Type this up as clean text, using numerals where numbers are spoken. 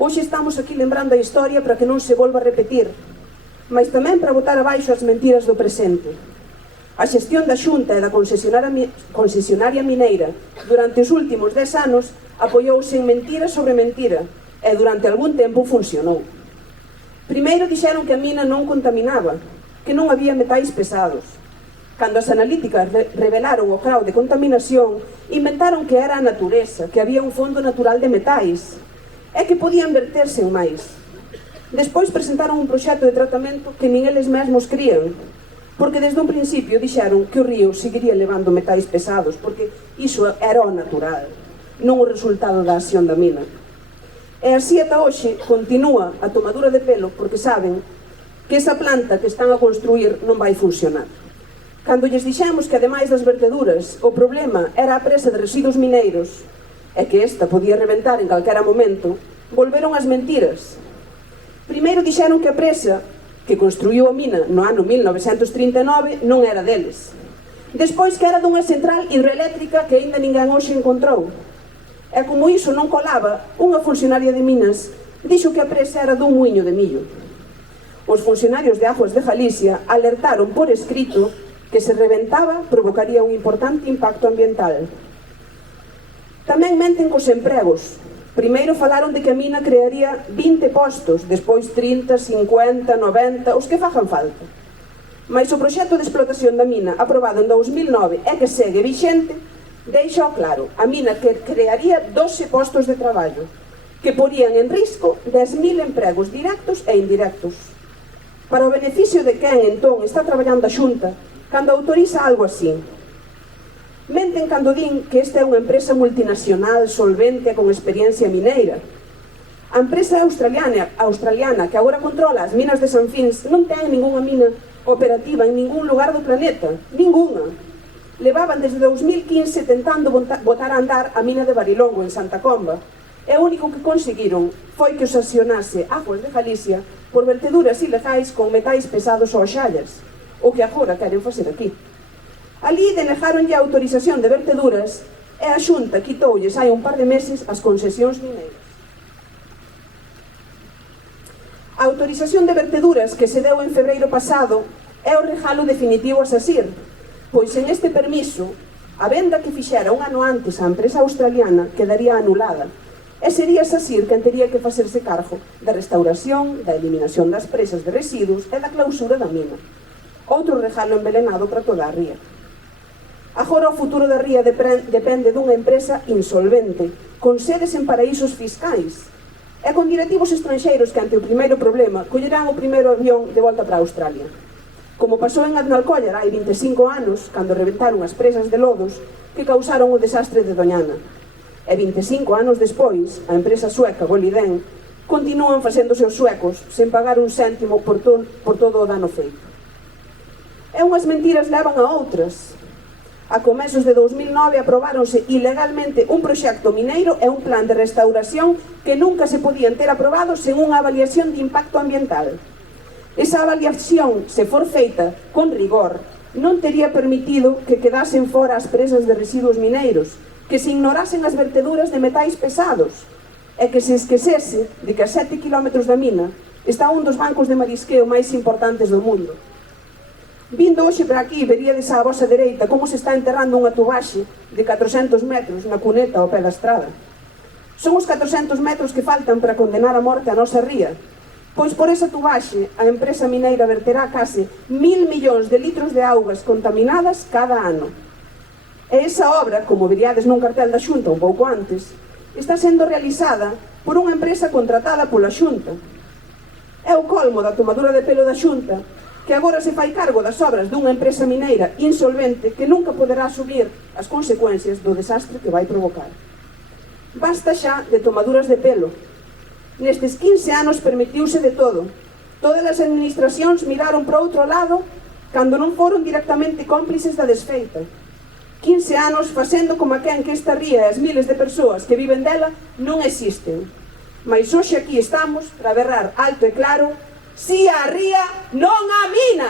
Hoxe estamos aquí lembrando a historia para que non se volva a repetir, mas tamén para botar abaixo as mentiras do presente. A xestión da Xunta e da concesionaria mineira durante os últimos 10 anos apoiouse en mentira sobre mentira e durante algún tempo funcionou. Primeiro dixeron que a mina non contaminaba, que non había metais pesados. Cando as analíticas revelaron o grau de contaminación, inventaron que era a natureza, que había un fondo natural de metais e que podían verterse en máis. Despois presentaron un proxecto de tratamento que nin eles mesmos crían, porque desde un principio dixeron que o río seguiría levando metais pesados, porque iso era o natural, non o resultado da acción da mina. E así ata hoxe continúa a tomadura de pelo, porque saben que esa planta que están a construir non vai funcionar. Cando lles dixemos que ademais das verteduras, o problema era a presa de residuos mineiros, e que esta podía reventar en calquera momento, volveron as mentiras. Primeiro dixeron que a presa que construiu a mina no ano 1939 non era deles. Despois que era dunha central hidroeléctrica que aínda ninguén hoxe encontrou. E como iso non colaba, unha funcionaria de Minas dixo que a presa era dun muiño de millo. Os funcionarios de Aguas de Galicia alertaron por escrito que se reventaba provocaría un importante impacto ambiental. Tamén menten cos empregos. Primeiro falaron de que a mina crearía 20 postos, despois 30, 50, 90, os que fagan falta. Mais o proxecto de explotación da mina, aprobado en 2009 e que segue vixente, deixa claro, a mina que crearía 12 postos de traballo, que porían en risco 10.000 empregos directos e indirectos. Para o beneficio de quen, entón, está traballando a Xunta, cando autoriza algo así. Menten cando din que esta é unha empresa multinacional, solvente, con experiencia mineira. A empresa australiana que agora controla as minas de Sanfins non ten ningunha mina operativa en ningún lugar do planeta, ningunha. Levaban desde 2015 tentando botar a andar a mina de Barilongo en Santa Comba, e o único que conseguiron foi que os accionase Aguas de Galicia por verteduras ilegais con metais pesados ou xallas, o que agora queren facer aquí. Ali denegaronlle a autorización de verteduras e a Xunta quitoulles hai un par de meses as concesións mineiras. A autorización de verteduras que se deu en febreiro pasado é o regalo definitivo a Sasir, pois en este permiso, a venda que fixera un ano antes a empresa australiana quedaría anulada e sería Sasir quen tería que facerse cargo da restauración, da eliminación das presas de residuos e da clausura da mina. Outro regalo envenenado para toda a ría. Agora o futuro da ría depende dunha empresa insolvente, con sedes en paraísos fiscais, e con directivos estranxeiros que ante o primeiro problema collerán o primeiro avión de volta para Australia. Como pasou en Aznalcóllar hai 25 anos, cando reventaron as presas de lodos que causaron o desastre de Doñana. E 25 anos despois, a empresa sueca Boliden continúan facéndose os suecos sen pagar un céntimo por todo o dano feito. E unhas mentiras levan a outras. A comezos de 2009 aprobáronse ilegalmente un proxecto mineiro e un plan de restauración que nunca se podían ter aprobado sen unha avaliación de impacto ambiental. Esa avaliación, se for feita con rigor, non tería permitido que quedasen fora as presas de residuos mineiros, que se ignorasen as verteduras de metais pesados e que se esquecese de que a 7 km da mina está un dos bancos de marisqueo máis importantes do mundo. Vindo hoxe para aquí, veríades á vosa dereita como se está enterrando unha tubaxe de 400 metros na cuneta ao pé da estrada. Son os 400 metros que faltan para condenar a morte a nosa ría, pois por esa tubaxe a empresa mineira verterá case 1.000 millóns de litros de augas contaminadas cada ano. E esa obra, como veríades nun cartel da Xunta un pouco antes, está sendo realizada por unha empresa contratada pola Xunta. É o colmo da tomadura de pelo da Xunta, que agora se fai cargo das obras dunha empresa mineira insolvente que nunca poderá asumir as consecuencias do desastre que vai provocar. Basta xa de tomaduras de pelo. Nestes 15 anos permitiuse de todo. Todas as administracións miraron para outro lado cando non foron directamente cómplices da desfeita. 15 anos facendo como a quen que esta ría e as miles de persoas que viven dela non existen. Mais hoxe aquí estamos para berrar alto e claro: si a ría, non a mina!